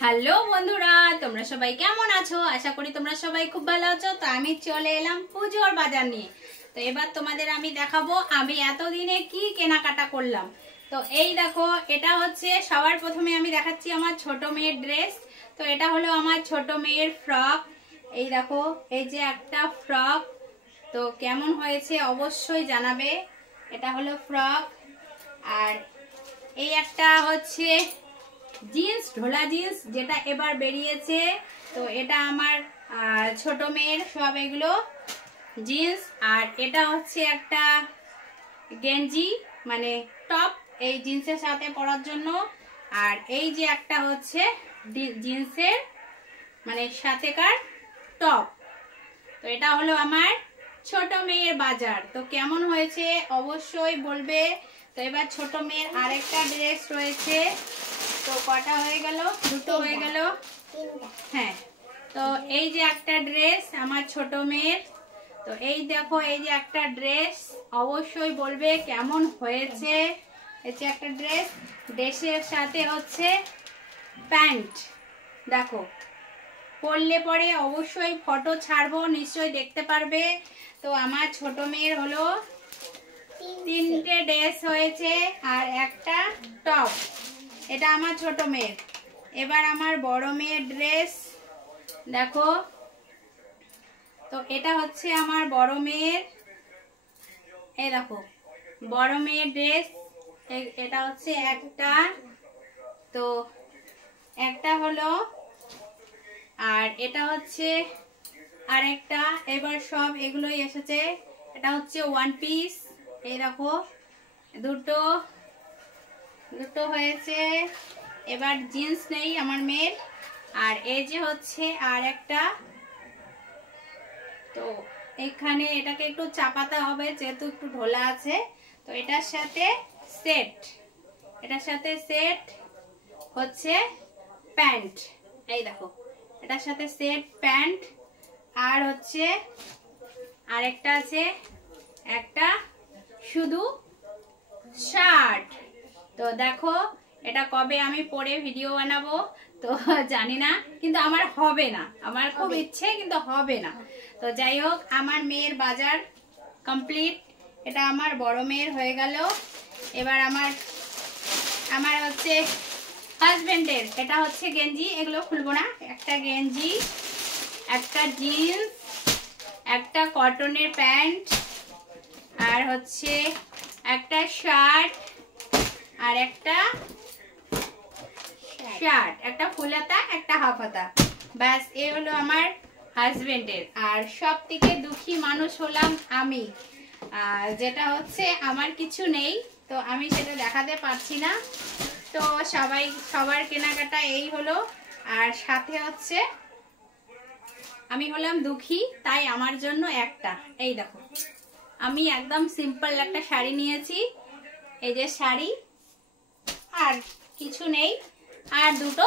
Hello বন্ধুরা, তোমরা সবাই কেমন আছো? আশা করি তোমরা সবাই খুব ভালো আছো। তো আমি চলে এলাম পুজোর বাজার নিয়ে। তো এবার তোমাদের আমি দেখাবো আমি এতদিনে কি কেনাকাটা করলাম। তো এই দেখো, এটা হচ্ছে সবার প্রথমে আমি দেখাচ্ছি আমার ছোট মেয়ের ড্রেস। তো এটা হলো আমার ছোট মেয়ের ফ্রক। এই দেখো, এই যে একটা ফ্রক, তো কেমন হয়েছে অবশ্যই জানাবে। এটা হলো ফ্রক। আর এই একটা হচ্ছে জিন্স, ঢোলা জিন্স, যেটা এবার বেরিয়েছে। তো এটা আমার ছোট মেয়ের সব এগুলো জিন্স। আর এটা হচ্ছে একটা গেঞ্জি, মানে টপ, এই জিন্সের সাথে পরার জন্য। আর এই যে একটা হচ্ছে জিন্সের মানে সাথেকার টপ। তো এটা হলো আমার ছোট মেয়ের বাজার। তো কেমন হয়েছে অবশ্যই বলবে। তো এবার ছোট মেয়ের আরেকটা ড্রেস রয়েছে। তো কটা হয়ে গেল? দুটো হয়ে গেল। হ্যাঁ, তো এই যে একটা ড্রেস আমার ছোট মেয়ের। তো এই দেখো, এই যে একটা ড্রেস, অবশ্যই বলবে কেমন হয়েছে। এই যে একটা ড্রেস, ড্রেসের সাথে হচ্ছে প্যান্ট। দেখো, পরলে পরে অবশ্যই ফটো ছাড়বো, নিশ্চয়ই দেখতে পারবে। তো আমার ছোট মেয়ের হলো তিনটে ড্রেস হয়েছে আর একটা টপ। এটা আমার ছোট মেয়ের। এবার আমার বড় মেয়ের ড্রেস দেখো। তো এটা হচ্ছে আমার বড় মেয়ের। এই দেখো, বড় মেয়ের ড্রেস। এটা হচ্ছে একটা, তো একটা হলো, আর এটা হচ্ছে আরেকটা। এবার সব এগুলোই এসেছে। এটা হচ্ছে ওয়ান পিস। এই দেখো, দুটো দুটো হয়েছে। এবার জিন্স নেই আমার মেয়ের। আর এই যে হচ্ছে আর একটা, তো এখানে এটাকে একটু চাপাতে হবে যেহেতু একটু ঢোলা আছে। তো এটার সাথে সেট, এটার সাথে সেট হচ্ছে প্যান্ট। এই দেখো, এটার সাথে সেট প্যান্ট। আর হচ্ছে আরেকটা আছে একটা শুধু শার্ট। তো দেখো, এটা কবে আমি পরে ভিডিও বানাবো তো জানি না, কিন্তু আমার হবে না। আমার খুব ইচ্ছে, কিন্তু হবে না। তো যাই হোক, আমার মেয়ের বাজার কমপ্লিট। এটা আমার বড় মেয়ের হয়ে গেল। এবার আমার হচ্ছে হাজবেন্ডের। এটা হচ্ছে গেঞ্জি, এগুলো খুলবো না। একটা গেঞ্জি, একটা জিন্স, একটা কটনের প্যান্ট, আর হচ্ছে একটা শার্ট, আর একটা শার্ট, একটা ফুল হাতা, একটা হাফ হাতা। ব্যাস, এই হলো আমার হাজবেন্ডের। আর সব থেকে দুঃখী মানুষ হলাম আমি, যেটা হচ্ছে আমার কিছু নেই, তো আমি সেটা দেখাতে পারছি না। তো সবার কেনাকাটা এই হলো। আর সাথে হচ্ছে আমি হলাম দুঃখী, তাই আমার জন্য একটা, এই দেখো, আমি একদম সিম্পল একটা শাড়ি নিয়েছি। এই যে শাড়ি, আর কিছু নেই। আর দুটো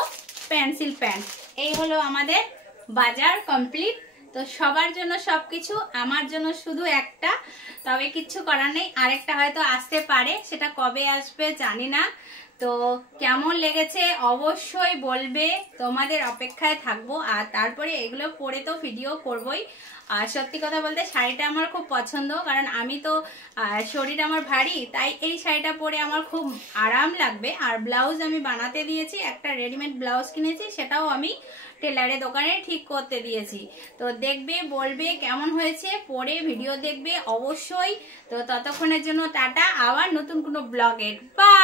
পেন্সিল প্যান্ট। এই হলো আমাদের বাজার কমপ্লিট। তো সবার জন্য সবকিছু, আমার জন্য শুধু একটা। তবে কিচ্ছু করার নেই, আরেকটা হয়তো আসতে পারে, সেটা কবে আসবে জানি না। তো কেমন লেগেছে অবশ্যই বলবে, তোমাদের অপেক্ষায় থাকবো। আর তারপরে এগুলো পরে তো ভিডিও করবই। আর সত্যি কথা বলতে শাড়িটা আমার খুব পছন্দ, কারণ আমি তো শরীর আমার ভারী, তাই এই শাড়িটা পরে আমার খুব আরাম লাগবে। আর ব্লাউজ আমি বানাতে দিয়েছি, একটা রেডিমেড ব্লাউজ কিনেছি, সেটাও আমি টেলারের দোকানে ঠিক করতে দিয়েছি। তো দেখবে, বলবে কেমন হয়েছে, পরে ভিডিও দেখবে অবশ্যই। তো ততক্ষণের জন্য টাটা, আবার নতুন কোনো ব্লগের বাই।